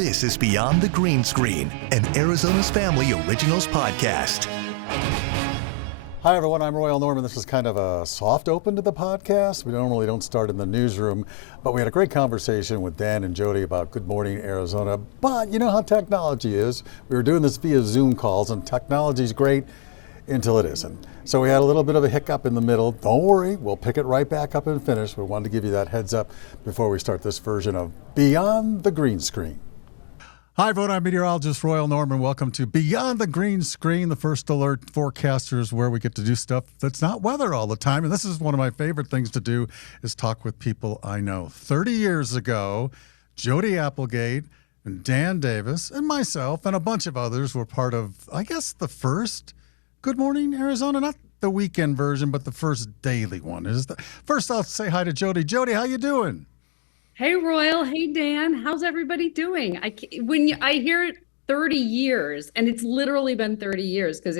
This is Beyond the Green Screen, an Arizona's Family Originals podcast. Hi everyone, I'm Royal Norman. This is kind of a soft open to the podcast. We normally don't start in the newsroom, but we had a great conversation with Dan and Jodi about Good Morning Arizona. But you know how technology is. We were doing this via Zoom calls, and technology's great until it isn't. So we had a little bit of a hiccup in the middle. Don't worry, we'll pick it right back up and finish. We wanted to give you that heads up before we start this version of Beyond the Green Screen. Hi, everyone. I'm meteorologist Royal Norman. Welcome to Beyond the Green Screen, the first alert forecasters where we get to do stuff that's not weather all the time. And this is one of my favorite things to do is talk with people I know. 30 years ago, Jodi Applegate and Dan Davis and myself and a bunch of others were part of, I guess, the first Good Morning Arizona, not the weekend version, but the first daily one. First, I'll say hi to Jodi. Jodi, how you doing? Hey, Royal. Hey, Dan. How's everybody doing? I hear 30 years, and it's literally been 30 years because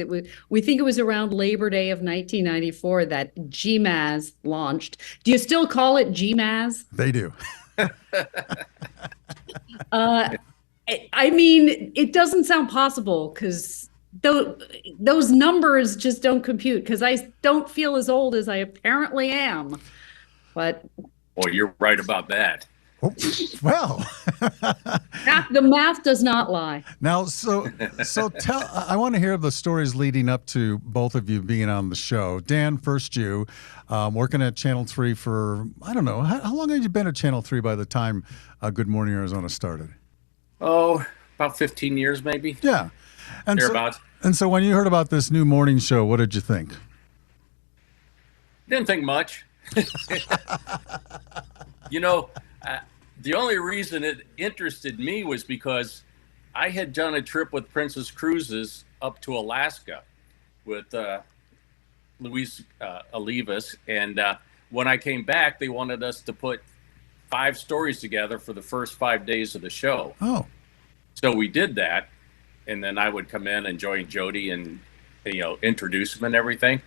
we think it was around Labor Day of 1994 that GMAS launched. Do you still call it GMAS? They do. I mean, it doesn't sound possible because those numbers just don't compute because I don't feel as old as I apparently am. But well, you're right about that. Oh, well, the math does not lie. Now, so I want to hear the stories leading up to both of you being on the show. Dan, first you, working at Channel 3 for, I don't know, how long had you been at Channel 3 by the time Good Morning Arizona started? Oh, about 15 years maybe. Yeah. Thereabouts. And so when you heard about this new morning show, what did you think? Didn't think much. You know, the only reason it interested me was because I had done a trip with Princess Cruises up to Alaska with Luis Olivas. And when I came back, they wanted us to put 5 stories together for the first 5 days of the show. Oh. So we did that. And then I would come in and join Jodi and, introduce them and everything.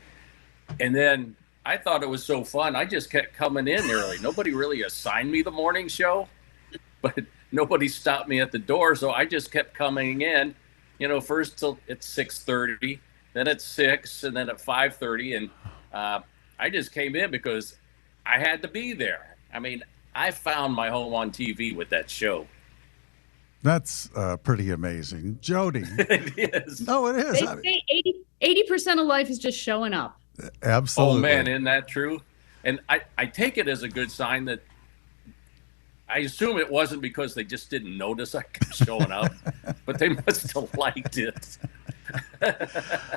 And then I thought it was so fun. I just kept coming in early. Nobody really assigned me the morning show, but nobody stopped me at the door. So I just kept coming in, first till it's 6:30, then at 6, and then at 5:30. And I just came in because I had to be there. I mean, I found my home on TV with that show. That's pretty amazing. Jodi. It is. No, it is. They say 80% of life is just showing up. Absolutely. Oh, man, isn't that true? And I take it as a good sign that I assume it wasn't because they just didn't notice I kept showing up, but they must have liked it.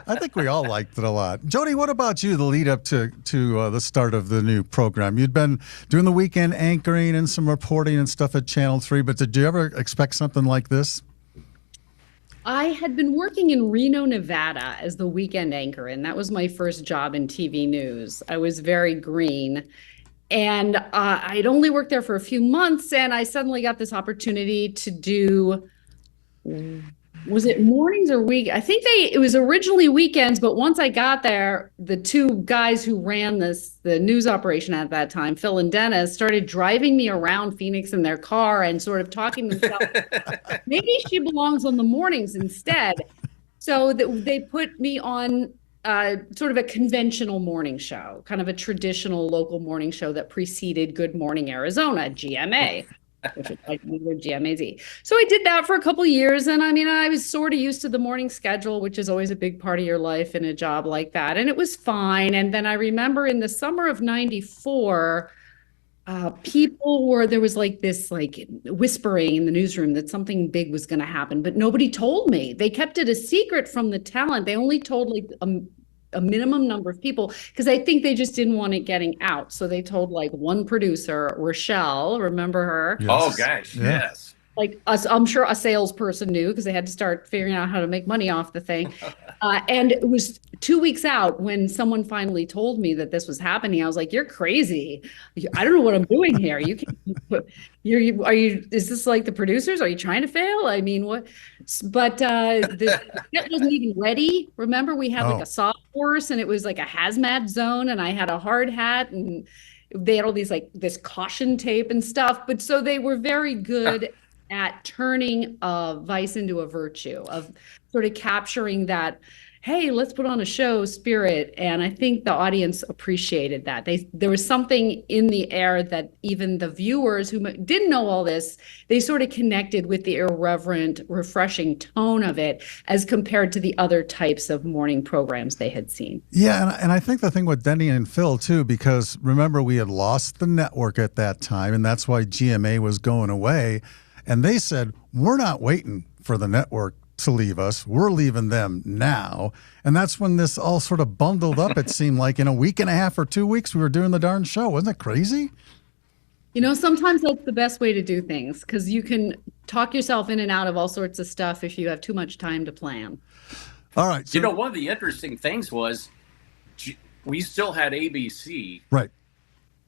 I think we all liked it a lot. Jodi, what about you, the lead up to the start of the new program? You'd been doing the weekend anchoring and some reporting and stuff at Channel 3, but did you ever expect something like this? I had been working in Reno, Nevada as the weekend anchor, and that was my first job in TV news. I was very green, and I'd only worked there for a few months, and I suddenly got this opportunity to do, was it mornings or week? I think it was originally weekends, but once I got there, the 2 guys who ran the news operation at that time, Phil and Dennis, started driving me around Phoenix in their car and sort of talking to themselves, maybe she belongs on the mornings instead. So they put me on sort of a conventional morning show, kind of a traditional local morning show that preceded Good Morning Arizona, GMA. Which is like we were GMAZ. So I did that for a couple of years. And I mean, I was sort of used to the morning schedule, which is always a big part of your life in a job like that. And it was fine. And then I remember in the summer of 94, there was like this whispering in the newsroom that something big was going to happen, but nobody told me. They kept it a secret from the talent. They only told like a minimum number of people because I think they just didn't want it getting out. So they told like one producer, Rochelle, remember her? Yes. Oh, gosh, Yeah. yes. Like us, I'm sure a salesperson knew because they had to start figuring out how to make money off the thing. And it was 2 weeks out when someone finally told me that this was happening. I was like, "You're crazy! I don't know what I'm doing here. You can't. Is this like the producers? Are you trying to fail? I mean, what?" But the set wasn't even ready. Remember, we had like a soft horse, and it was like a hazmat zone, and I had a hard hat, and they had all these like this caution tape and stuff. But so they were very good at turning a vice into a virtue, of sort of capturing that, hey, let's put on a show spirit. And I think the audience appreciated that. There was something in the air that even the viewers who didn't know all this, they sort of connected with the irreverent, refreshing tone of it as compared to the other types of morning programs they had seen. Yeah, and I think the thing with Denny and Phil, too, because remember, we had lost the network at that time, and that's why GMA was going away. And they said, we're not waiting for the network to leave us. We're leaving them now. And that's when this all sort of bundled up, it seemed like. In a week and a half or 2 weeks, we were doing the darn show. Wasn't it crazy? You know, sometimes that's the best way to do things, because you can talk yourself in and out of all sorts of stuff if you have too much time to plan. All right. So, You know, one of the interesting things was we still had ABC, right.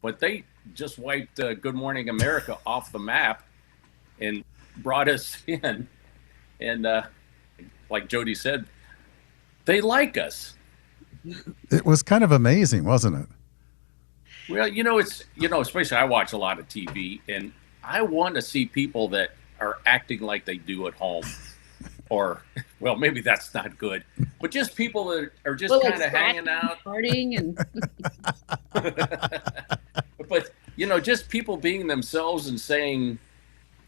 but they just wiped Good Morning America off the map and brought us in. And like Jodi said, they like us. It was kind of amazing, wasn't it? Well, especially I watch a lot of TV, and I want to see people that are acting like they do at home. Or, well, maybe that's not good, but just people that are just kind of hanging out. Partying and But, just people being themselves and saying,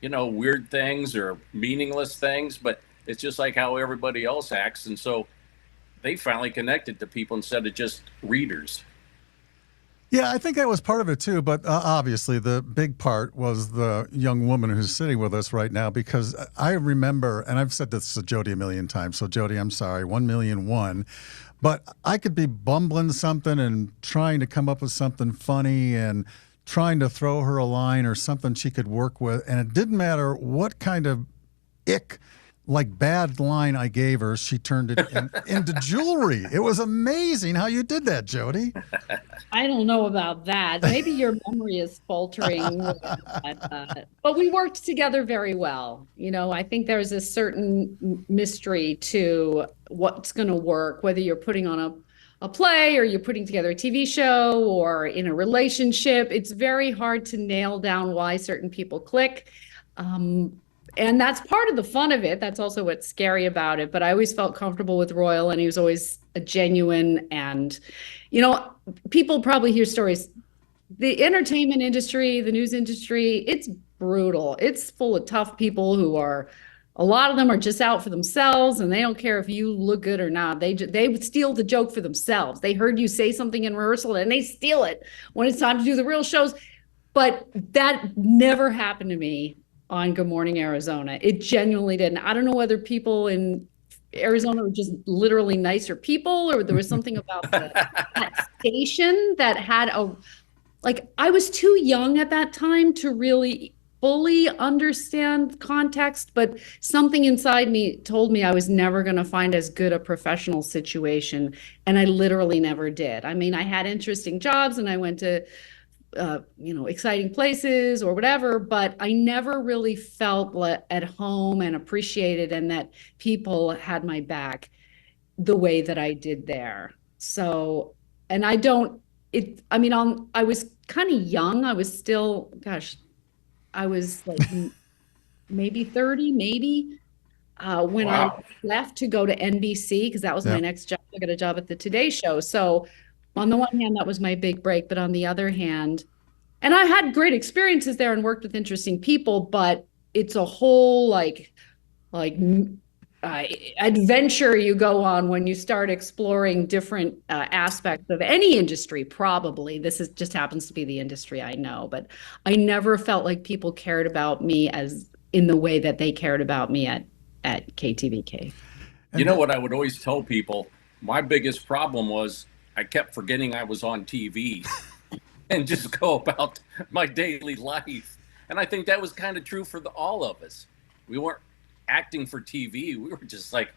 weird things or meaningless things, but it's just like how everybody else acts. And so they finally connected to people instead of just readers. Yeah, I think that was part of it too. But obviously, the big part was the young woman who's sitting with us right now, because I remember, and I've said this to Jodi a million times. So, Jodi, I'm sorry, 1,000,001. But I could be bumbling something and trying to come up with something funny and trying to throw her a line or something she could work with. And it didn't matter what kind of bad line I gave her, she turned it into jewelry. It was amazing how you did that, Jodi. I don't know about that. Maybe your memory is faltering. But we worked together very well. I think there's a certain mystery to what's going to work, whether you're putting on a play or you're putting together a TV show or in a relationship. It's very hard to nail down why certain people click. And that's part of the fun of it. That's also what's scary about it. But I always felt comfortable with Royal, and he was always a genuine. And, people probably hear stories. The entertainment industry, the news industry, it's brutal. It's full of tough people a lot of them are just out for themselves, and they don't care if you look good or not. They would steal the joke for themselves. They heard you say something in rehearsal, and they steal it when it's time to do the real shows. But that never happened to me on Good Morning Arizona. It genuinely didn't. I don't know whether people in Arizona were just literally nicer people, or there was something about that station that had I was too young at that time to really fully understand context, but something inside me told me I was never going to find as good a professional situation. And I literally never did. I mean, I had interesting jobs and I went to exciting places or whatever, but I never really felt at home and appreciated, and that people had my back the way that I did there. So, and I was kind of young. I was still, I was like maybe 30, when I left to go to NBC, because that was my next job. I got a job at the Today Show. So on the one hand, that was my big break, but on the other hand, and I had great experiences there and worked with interesting people, but it's a whole adventure you go on when you start exploring different aspects of any industry. Probably just happens to be the industry I know, but I never felt like people cared about me as in the way that they cared about me at KTVK. You know what I would always tell people? My biggest problem was I kept forgetting I was on TV and just go about my daily life. And I think that was kind of true for all of us. We weren't acting for TV. We were just like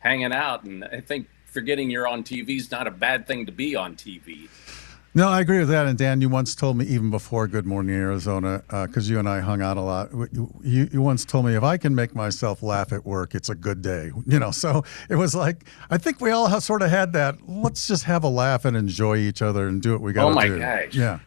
hanging out. And I think forgetting you're on TV is not a bad thing to be on TV. No, I agree with that. And Dan, you once told me, even before Good Morning Arizona, because you and I hung out a lot, you once told me, if I can make myself laugh at work, it's a good day. So it was like, I think we all sort of had that, let's just have a laugh and enjoy each other and do what we got to do. Oh my gosh. Yeah.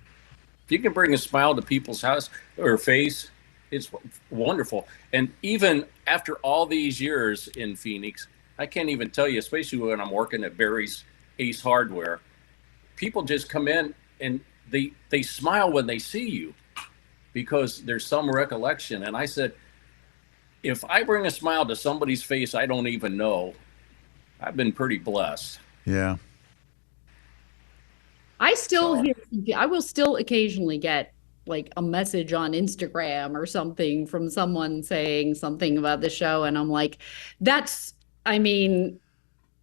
If you can bring a smile to people's house or face, it's wonderful. And even after all these years in Phoenix, I can't even tell you, especially when I'm working at Barry's Ace Hardware, people just come in and they smile when they see you because there's some recollection. And I said, if I bring a smile to somebody's face I don't even know, I've been pretty blessed. Yeah. I will still occasionally get like a message on Instagram or something from someone saying something about the show. And I'm like, I mean,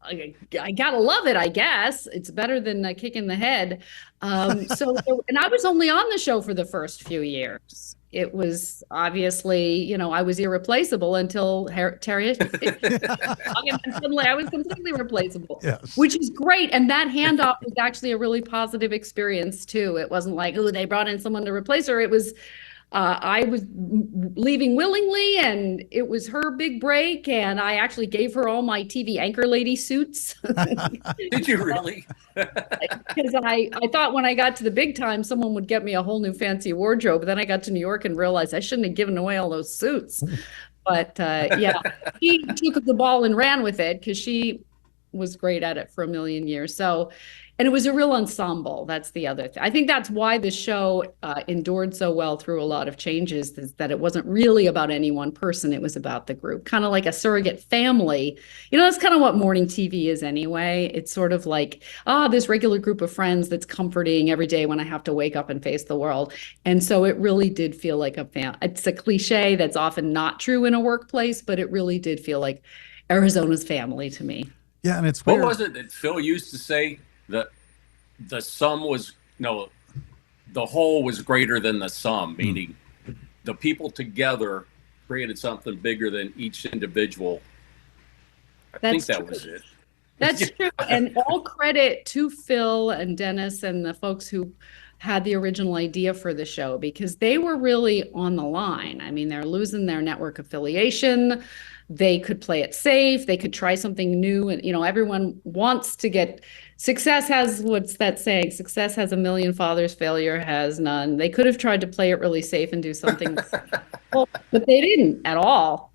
I gotta love it, I guess. It's better than a kick in the head. And I was only on the show for the first few years. It was obviously, I was irreplaceable until Terry. And suddenly I was completely replaceable, Yes. which is great. And that handoff was actually a really positive experience too. It wasn't like, oh, they brought in someone to replace her. It was, I was leaving willingly, and it was her big break. And I actually gave her all my TV anchor lady suits. Did you really? Because I thought when I got to the big time, someone would get me a whole new fancy wardrobe. Then I got to New York and realized I shouldn't have given away all those suits. But yeah, she took the ball and ran with it because she was great at it for a million years. So, and it was a real ensemble. That's the other thing. I think that's why the show endured so well through a lot of changes, is that it wasn't really about any one person. It was about the group, kind of like a surrogate family. That's kind of what morning TV is anyway. It's sort of like, this regular group of friends that's comforting every day when I have to wake up and face the world. And so it really did feel like it's a cliche that's often not true in a workplace, but it really did feel like Arizona's family to me. Yeah, and it's weird. What was it that Phil used to say? That the sum was, the whole was greater than the sum, meaning the people together created something bigger than each individual. I think that was it. That's true. And all credit to Phil and Dennis and the folks who had the original idea for the show, because they were really on the line. I mean, they're losing their network affiliation. They could play it safe. They could try something new. And, everyone wants to get success has, what's that saying? Success has a million fathers, failure has none. They could have tried to play it really safe and do something, but they didn't at all.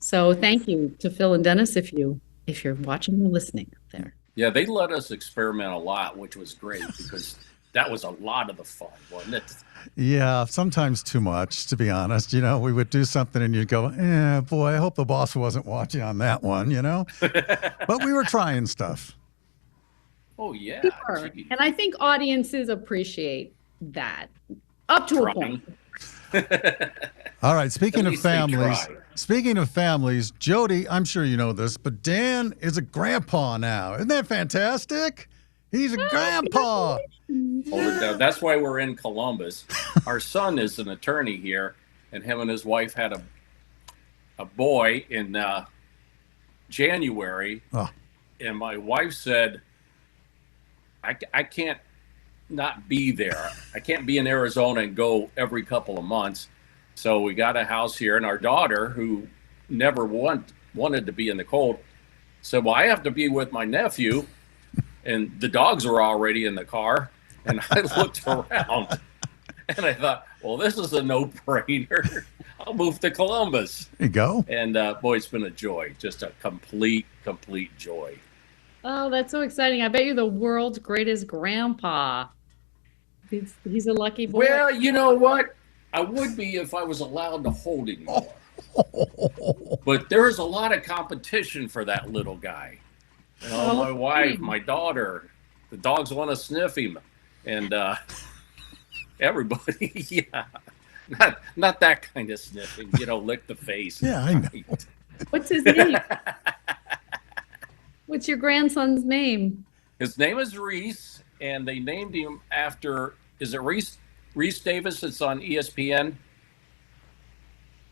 So thank you to Phil and Dennis if you're watching or listening up there. Yeah, they let us experiment a lot, which was great because that was a lot of the fun, wasn't it? Yeah, sometimes too much, to be honest. We would do something and you'd go, boy, I hope the boss wasn't watching on that one, But we were trying stuff. Oh, yeah. Sure. And I think audiences appreciate that up to a point. All right, speaking of families, Jodi, I'm sure you know this, but Dan is a grandpa now. Isn't that fantastic? He's a grandpa. Oh, that's why we're in Columbus. Our son is an attorney here, and him and his wife had a boy in January. Oh. And my wife said, I can't not be there. I can't be in Arizona and go every couple of months. So we got a house here, and our daughter, who never wanted to be in the cold, said, well, I have to be with my nephew. And the dogs were already in the car. And I looked around and I thought, well, this is a no-brainer. I'll move to Columbus. There you go. And boy, it's been a joy, just a complete joy. Oh, that's so exciting. I bet you're the world's greatest grandpa. He's a lucky boy. Well, you know what? I would be if I was allowed to hold him more. But there's a lot of competition for that little guy. My wife, my daughter, the dogs want to sniff him. And everybody, yeah. Not that kind of sniffing, lick the face. Yeah, I know. What's his name? What's your grandson's name? His name is Reese, and they named him after, is it Reese Davis? It's on ESPN.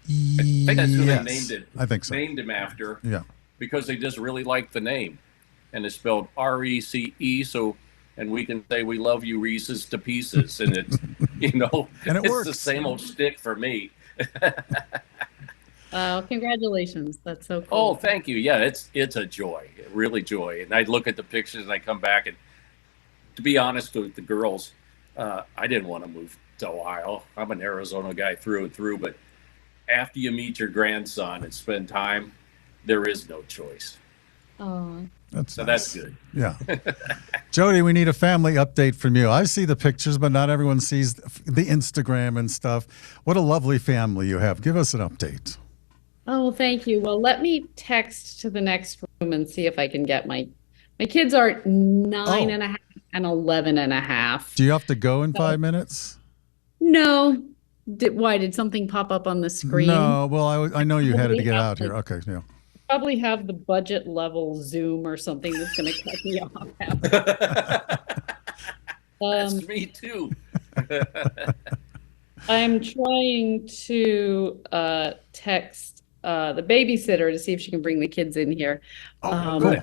I think that's who they named it. I think so. Named him after. Yeah. Because they just really liked the name. And it's spelled R-E-C-E, and we can say we love you, Reese's to pieces. And it's, and it's works. The same old stick for me. Congratulations. That's so cool. Oh, thank you. Yeah, it's a joy, really joy. And I look at the pictures and I come back, and to be honest with the girls, I didn't want to move to Ohio. I'm an Arizona guy through and through, but after you meet your grandson and spend time, there is no choice. Oh, That's So nice. that's good. Yeah. Jodi, we need a family update from you. I see the pictures, but not everyone sees the Instagram and stuff. What a lovely family you have. Give us an update. oh, thank you. Well, let me text to the next room and see if I can get my kids are 9.5 and 11.5. Do you have to go in 5 minutes? No. Why did something pop up on the screen? No. Well, I know you had to Probably get have, out here. Okay. Yeah. Probably have the budget level Zoom or something that's going to cut me off. That's me too. I'm trying to text the babysitter to see if she can bring the kids in here. Oh, cool.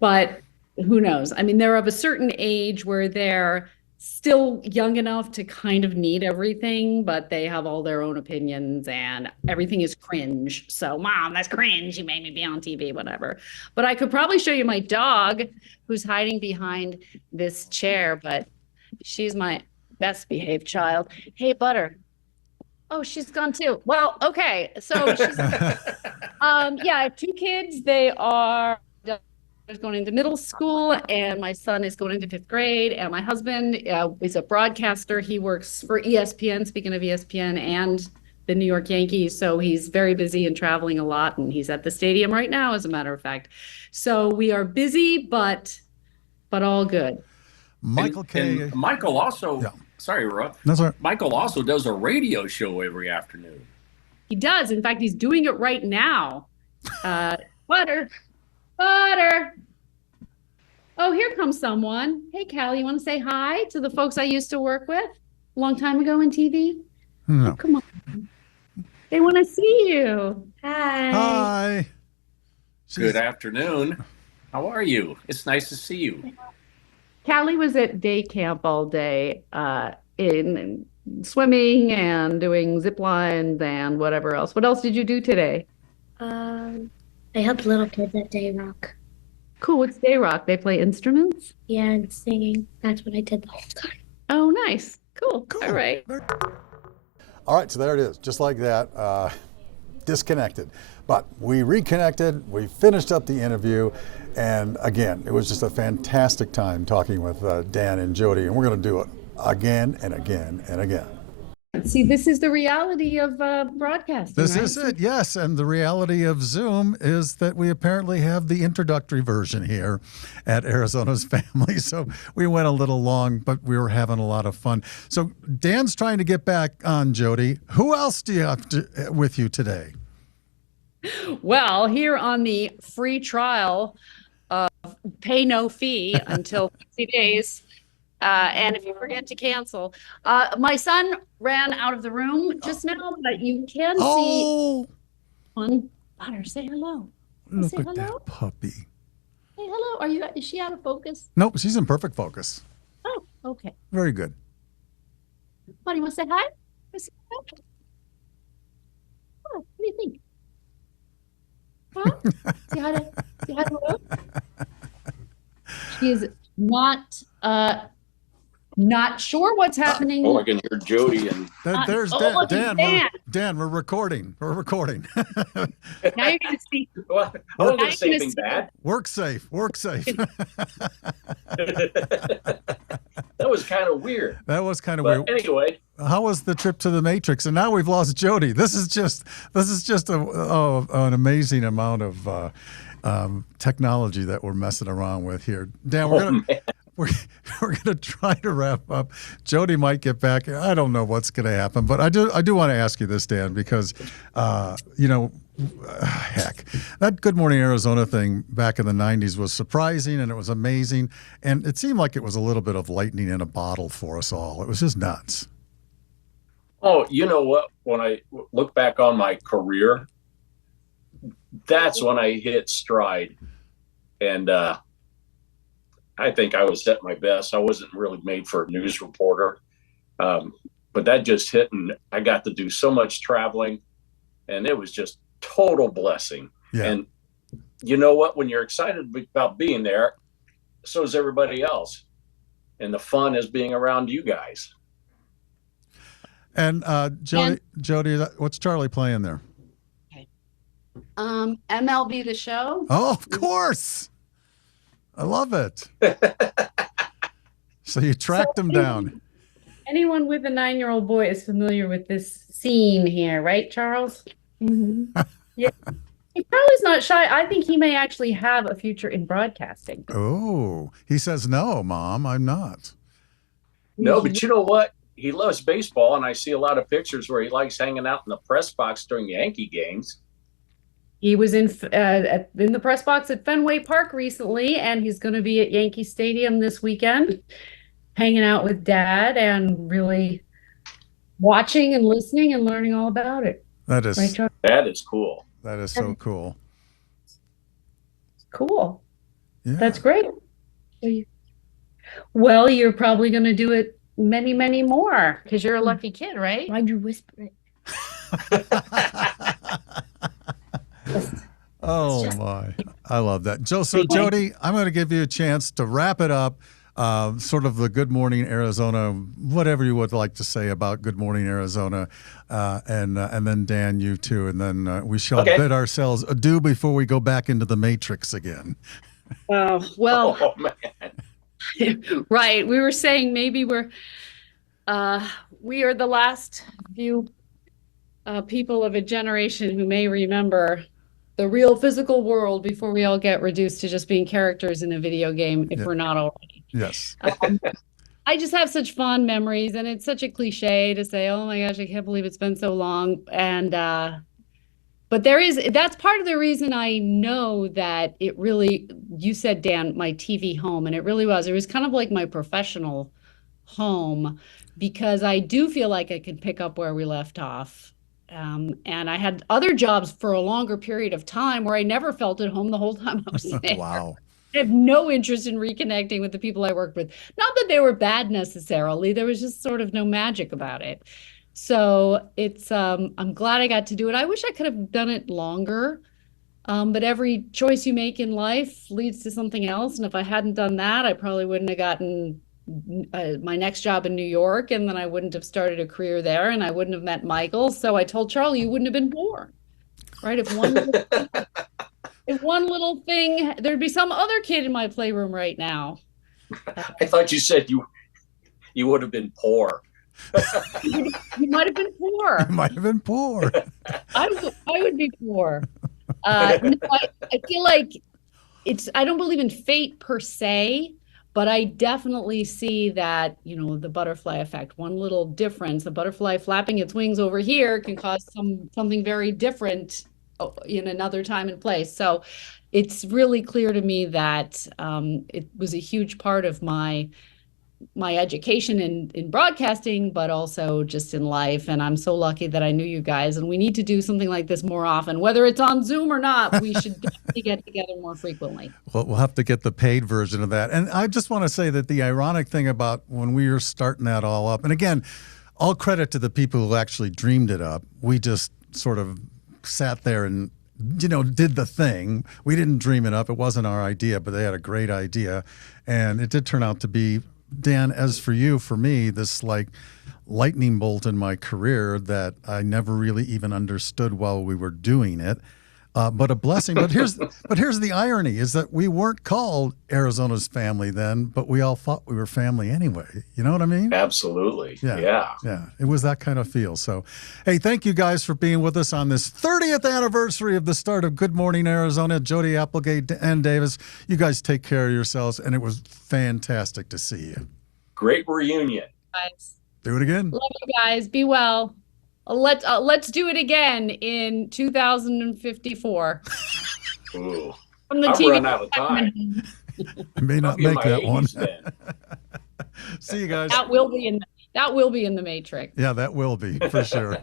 But who knows? I mean, they're of a certain age where they're still young enough to kind of need everything, but they have all their own opinions and everything is cringe. So, Mom, that's cringe. You made me be on TV, whatever. But I could probably show you my dog who's hiding behind this chair, but she's my best behaved child. Hey, Butter. Oh, she's gone too. Well, okay. So she's yeah, I have 2 kids. They are going into middle school, and my son is going into 5th grade. And my husband is a broadcaster. He works for ESPN, speaking of ESPN, and the New York Yankees. So he's very busy and traveling a lot. And he's at the stadium right now, as a matter of fact. So we are busy, but all good. Michael K. And Michael also, Yeah. sorry, Russ. That's all right. Michael also does a radio show every afternoon. He does. In fact, he's doing it right now. Butter. Oh, here comes someone. Hey, Callie, you want to say hi to the folks I used to work with a long time ago in TV? No. Oh, come on. They want to see you. Hi. Hi. Good afternoon. How are you? It's nice to see you. Callie was at day camp all day in swimming and doing zip lines and whatever else. What else did you do today? I helped little kids at Day Rock. Cool. What's Day Rock? They play instruments? Yeah, and singing. That's what I did the whole time. Oh, nice. Cool. All right. All right, so there it is, just like that, disconnected. But we reconnected, we finished up the interview, and again, it was just a fantastic time talking with Dan and Jodi, and we're going to do it again and again and again. See, this is the reality of broadcasting. This right? is it, yes. And the reality of Zoom is that we apparently have the introductory version here at Arizona's Family. So we went a little long, but we were having a lot of fun. So Dan's trying to get back on, Jodi. Who else do you have with you today? Well, here on the free trial of pay no fee until 60 days. And if you forget to cancel, my son ran out of the room just now, but you can see one. Butter, say hello. Look Say at hello. that puppy. Say hello. Is she out of focus? Nope, she's in perfect focus. Oh, okay. Very good. Buddy, want to say hi? Say hi? Oh, what do you think? Huh? Say hi to hello. She is not sure what's happening. Oh, I can hear Jodi and There's oh, Dan. look, Dan, Dan. Dan, we're recording. We're recording. Now you're going to see. well, I Now wasn't you're gonna say gonna anything see- bad. Work safe. Work safe. That was kind of weird. That was kind of But weird. anyway, How was the trip to the Matrix? And now we've lost Jodi. This is just an amazing amount of technology that we're messing around with here. Dan, we're gonna try to wrap up. Jodi might get back. I don't know what's gonna happen, but I do want to ask you this, Dan, because heck, that Good Morning Arizona thing back in the 90s was surprising and it was amazing, and it seemed like it was a little bit of lightning in a bottle for us all. It was just nuts. oh, you know what? When I look back on my career, that's when I hit stride. And I think I was at my best. I wasn't really made for a news reporter. But that just hit, and I got to do so much traveling, and it was just total blessing. Yeah. And you know what? When you're excited about being there, so is everybody else. And the fun is being around you guys. And Jodi, what's Charlie playing there? MLB The Show. Oh, of course. I love it. So you tracked him down. Anyone with a 9-year-old boy is familiar with this scene here, right, Charles? Mm-hmm. Yeah. Charlie's not shy. I think he may actually have a future in broadcasting. Oh, he says, no, Mom, I'm not. No, but you know what? He loves baseball, and I see a lot of pictures where he likes hanging out in the press box during Yankee games. He was in the press box at Fenway Park recently, and he's going to be at Yankee Stadium this weekend, hanging out with Dad and really watching and listening and learning all about it. That is right, Charlie? That is cool. That is so cool. Cool. Yeah. That's great. Well, you're probably going to do it many, many more because you're a lucky kid, right? Why'd you whisper it? Oh my, I love that. So Jodi, I'm going to give you a chance to wrap it up. Sort of the Good Morning Arizona, whatever you would like to say about Good Morning Arizona, and then Dan, you too, and then we shall bid ourselves adieu before we go back into the Matrix again. Well, Oh, man. right. We were saying maybe we are the last few people of a generation who may remember the real physical world before we all get reduced to just being characters in a video game, if we're not already. Yes. I just have such fond memories, and it's such a cliche to say, oh my gosh, I can't believe it's been so long. And but that's part of the reason I know that it really, you said, Dan, my TV home, and it really was. It was kind of like my professional home, because I do feel like I could pick up where we left off. And I had other jobs for a longer period of time where I never felt at home the whole time I was there. Wow. I have no interest in reconnecting with the people I worked with. Not that they were bad necessarily. There was just sort of no magic about it. So it's, I'm glad I got to do it. I wish I could have done it longer. But every choice you make in life leads to something else. And if I hadn't done that, I probably wouldn't have gotten my next job in New York, and then I wouldn't have started a career there, and I wouldn't have met Michael. So I told Charlie, you wouldn't have been born, right? If one little thing, there'd be some other kid in my playroom right now. I thought you said you would have been poor. You might have been poor. You might have been poor. I would be poor. No, I feel like I don't believe in fate per se, but I definitely see that, the butterfly effect, one little difference, a butterfly flapping its wings over here can cause something very different in another time and place. So it's really clear to me that it was a huge part of my education in broadcasting, but also just in life. And I'm so lucky that I knew you guys, and we need to do something like this more often, whether it's on Zoom or not. We should definitely get together more frequently. Well, we'll have to get the paid version of that. And I just want to say that the ironic thing about when we were starting that all up, and again, all credit to the people who actually dreamed it up. We just sort of sat there and did the thing. We didn't dream it up. It wasn't our idea, but they had a great idea. And it did turn out to be, Dan, as for you, for me, this like lightning bolt in my career that I never really even understood while we were doing it. But a blessing. But here's the irony is that we weren't called Arizona's family then, but we all thought we were family anyway. You know what I mean? Absolutely. Yeah. It was that kind of feel. So, hey, thank you guys for being with us on this 30th anniversary of the start of Good Morning Arizona. Jodi, Applegate, and Davis, you guys take care of yourselves, and it was fantastic to see you. Great reunion. Guys. Do it again. Love you guys. Be well. Let's do it again in 2054. Ooh. From the I'll TV run out of time. I may not I'll be in make my that one. 80s then. See you guys. That will be in the Matrix. Yeah, that will be for sure.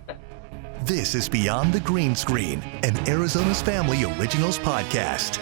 This is Beyond the Green Screen, an Arizona's Family Originals podcast.